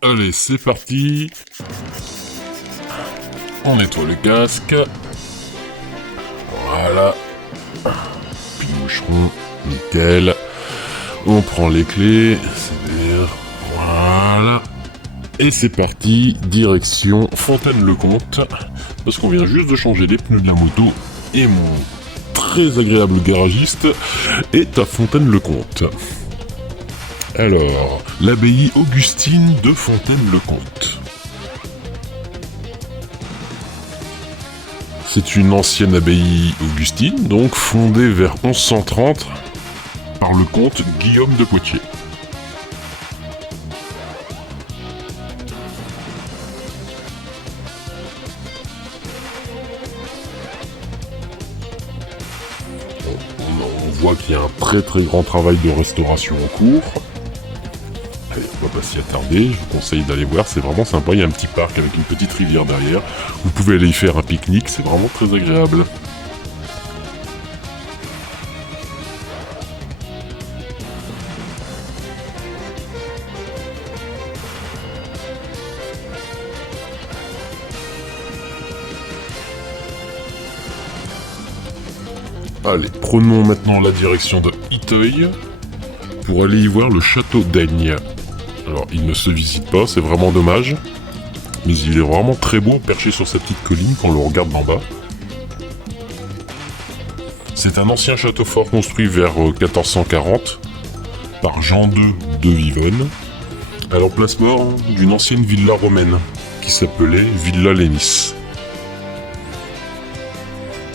Allez, c'est parti. On nettoie le casque. Voilà. Puis moucheron, nickel. On prend les clés, c'est vert. Voilà. Et c'est parti, direction Fontaine-le-Comte. Parce qu'on vient juste de changer les pneus de la moto. Et mon très agréable garagiste est à Fontaine-le-Comte. Alors, l'abbaye Augustine de Fontaine-le-Comte. C'est une ancienne abbaye augustine, donc fondée vers 1130 par le comte Guillaume de Poitiers. On voit qu'il y a un très très grand travail de restauration en cours. Allez, on va pas s'y attarder, je vous conseille d'aller voir, c'est vraiment sympa, il y a un petit parc avec une petite rivière derrière. Vous pouvez aller y faire un pique-nique, c'est vraiment très agréable. Allez, prenons maintenant la direction de Iteuil pour aller y voir le château d'Aigne. Alors, il ne se visite pas, c'est vraiment dommage, mais il est vraiment très beau perché sur sa petite colline quand on le regarde d'en bas. C'est un ancien château fort construit vers 1440 par Jean II de Vivonne, à l'emplacement d'une ancienne villa romaine qui s'appelait Villa Lénis.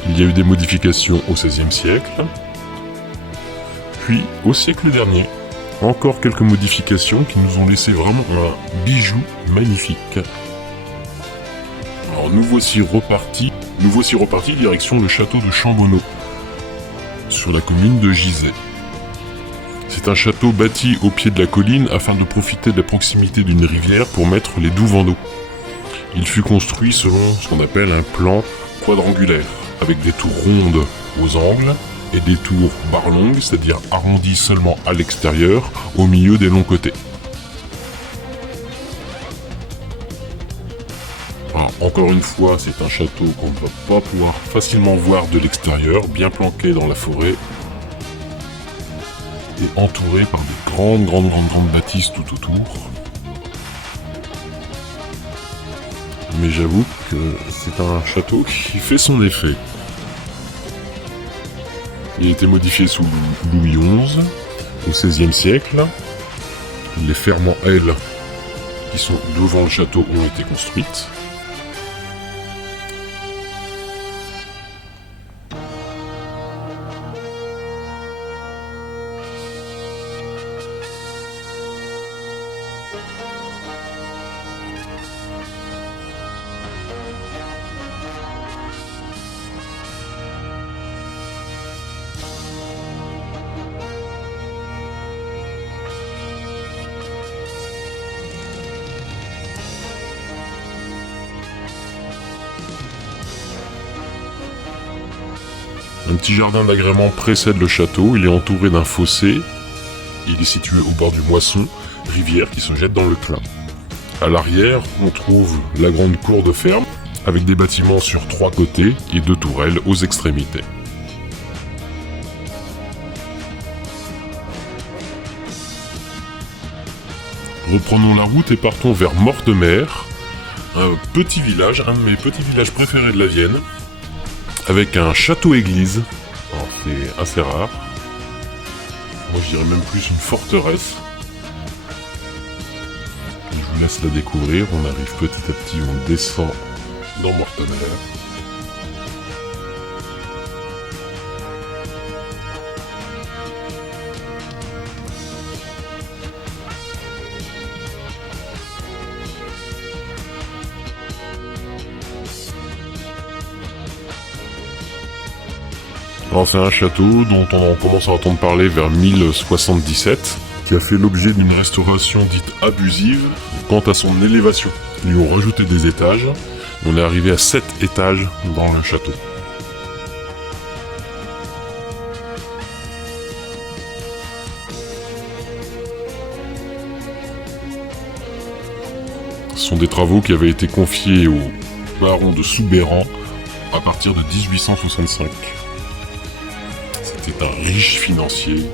Il y a eu des modifications au XVIe siècle, puis au siècle dernier, encore quelques modifications qui nous ont laissé vraiment un bijou magnifique. Alors nous voici repartis direction le château de Chambonneau, sur la commune de Gizet. C'est un château bâti au pied de la colline afin de profiter de la proximité d'une rivière pour mettre les douves d'eau. Il fut construit selon ce qu'on appelle un plan quadrangulaire, avec des tours rondes aux angles et des tours barlongues, c'est-à-dire arrondies seulement à l'extérieur, au milieu des longs côtés. Alors, encore une fois, c'est un château qu'on ne va pas pouvoir facilement voir de l'extérieur, bien planqué dans la forêt, et entouré par des grandes bâtisses tout autour. Mais j'avoue que c'est un château qui fait son effet. Il a été modifié sous Louis XI, au XVIe siècle. Les fermes en L qui sont devant le château ont été construites. Un petit jardin d'agrément précède le château, il est entouré d'un fossé. Il est situé au bord du Moisson, rivière qui se jette dans le Clain. À l'arrière, on trouve la grande cour de ferme, avec des bâtiments sur 3 côtés et 2 tourelles aux extrémités. Reprenons la route et partons vers Mortemer, un petit village, un de mes petits villages préférés de la Vienne, avec un château-église. Alors c'est assez rare. Moi je dirais même plus une forteresse. Je vous laisse la découvrir. On arrive petit à petit, on descend dans Mortemer. Alors c'est un château dont on commence à entendre parler vers 1077, qui a fait l'objet d'une restauration dite abusive quant à son élévation. Ils lui ont rajouté des étages, on est arrivé à 7 étages dans le château. Ce sont des travaux qui avaient été confiés au baron de Soubeyran à partir de 1865. C'était un riche financier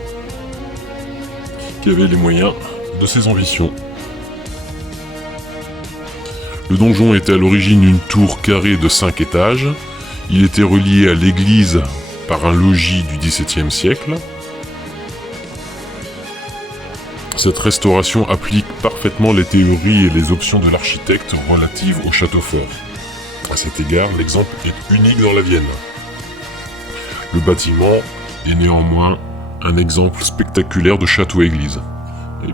qui avait les moyens de ses ambitions. Le donjon était à l'origine une tour carrée de 5 étages. Il était relié à l'église par un logis du XVIIe siècle. Cette restauration applique parfaitement les théories et les options de l'architecte relatives au château fort. À cet égard, l'exemple est unique dans la Vienne. Le bâtiment est néanmoins un exemple spectaculaire de château-église,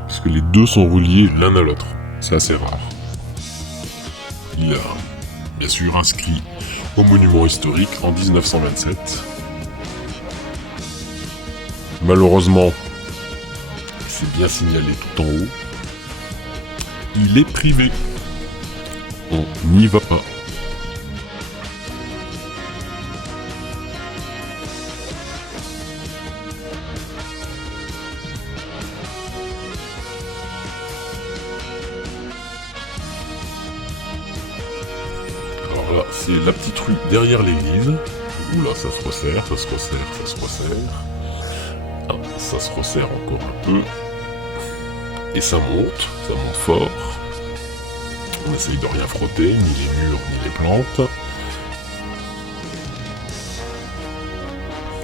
puisque les deux sont reliés l'un à l'autre. C'est assez rare. Il a bien sûr inscrit au monument historique en 1927. Malheureusement, c'est bien signalé tout en haut, il est privé. On n'y va pas. Alors là, c'est la petite rue derrière l'église. Oula, ça se resserre, ça se resserre, ça se resserre. Ah, ça se resserre encore un peu. Et ça monte fort. On essaye de rien frotter, ni les murs, ni les plantes.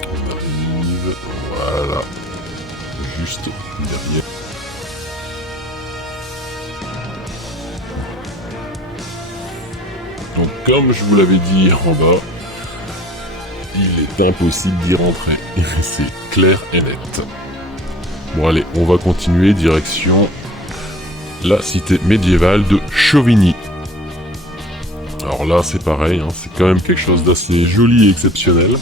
On arrive, voilà, juste derrière. Donc comme je vous l'avais dit en bas, il est impossible d'y rentrer. C'est clair et net. Bon allez, on va continuer direction la cité médiévale de Chauvigny. Alors là, c'est pareil, hein, c'est quand même quelque chose d'assez joli et exceptionnel.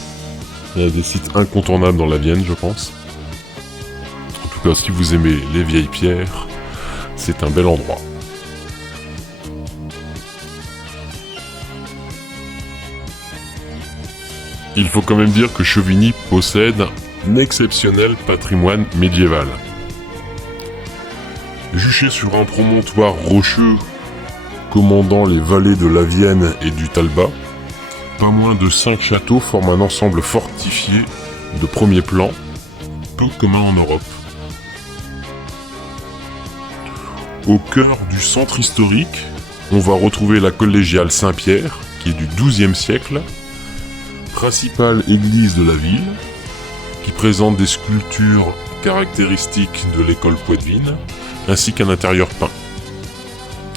Il y a des sites incontournables dans la Vienne, je pense. En tout cas, si vous aimez les vieilles pierres, c'est un bel endroit. Il faut quand même dire que Chauvigny possède un exceptionnel patrimoine médiéval. Juché sur un promontoire rocheux commandant les vallées de la Vienne et du Talbot, pas moins de 5 châteaux forment un ensemble fortifié de premier plan, peu commun en Europe. Au cœur du centre historique, on va retrouver la collégiale Saint-Pierre, qui est du XIIe siècle, principale église de la ville, qui présente des sculptures caractéristiques de l'école poitevine, ainsi qu'un intérieur peint.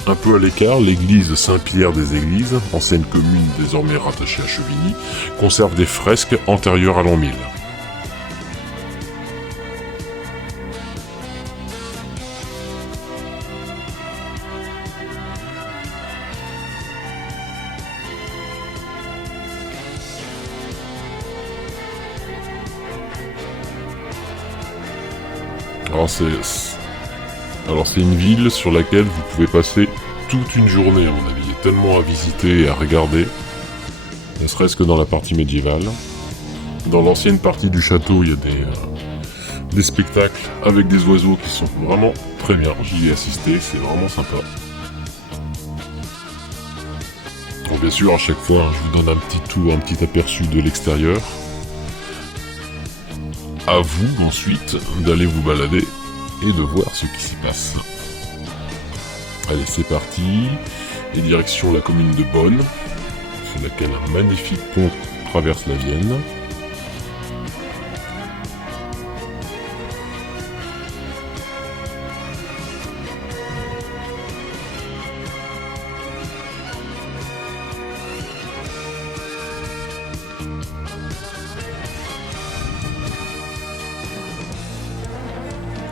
Un peu à l'écart, l'église Saint-Pierre des Églises, ancienne commune désormais rattachée à Chauvigny, conserve des fresques antérieures à l'an 1000. Alors c'est une ville sur laquelle vous pouvez passer toute une journée à mon avis. Il y a tellement à visiter et à regarder, ne serait-ce que dans la partie médiévale. Dans l'ancienne partie du château, il y a des spectacles avec des oiseaux qui sont vraiment très bien. J'y ai assisté, c'est vraiment sympa. Bon, bien sûr, à chaque fois, je vous donne un petit tour, un petit aperçu de l'extérieur. À vous ensuite d'aller vous balader et de voir ce qui s'y passe. Allez, c'est parti. Et direction la commune de Bonn, sur laquelle un magnifique pont traverse la Vienne.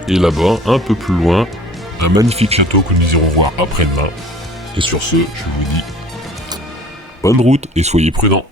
Et là-bas, un peu plus loin, un magnifique château que nous irons voir après-demain. Et sur ce, je vous dis bonne route et soyez prudents.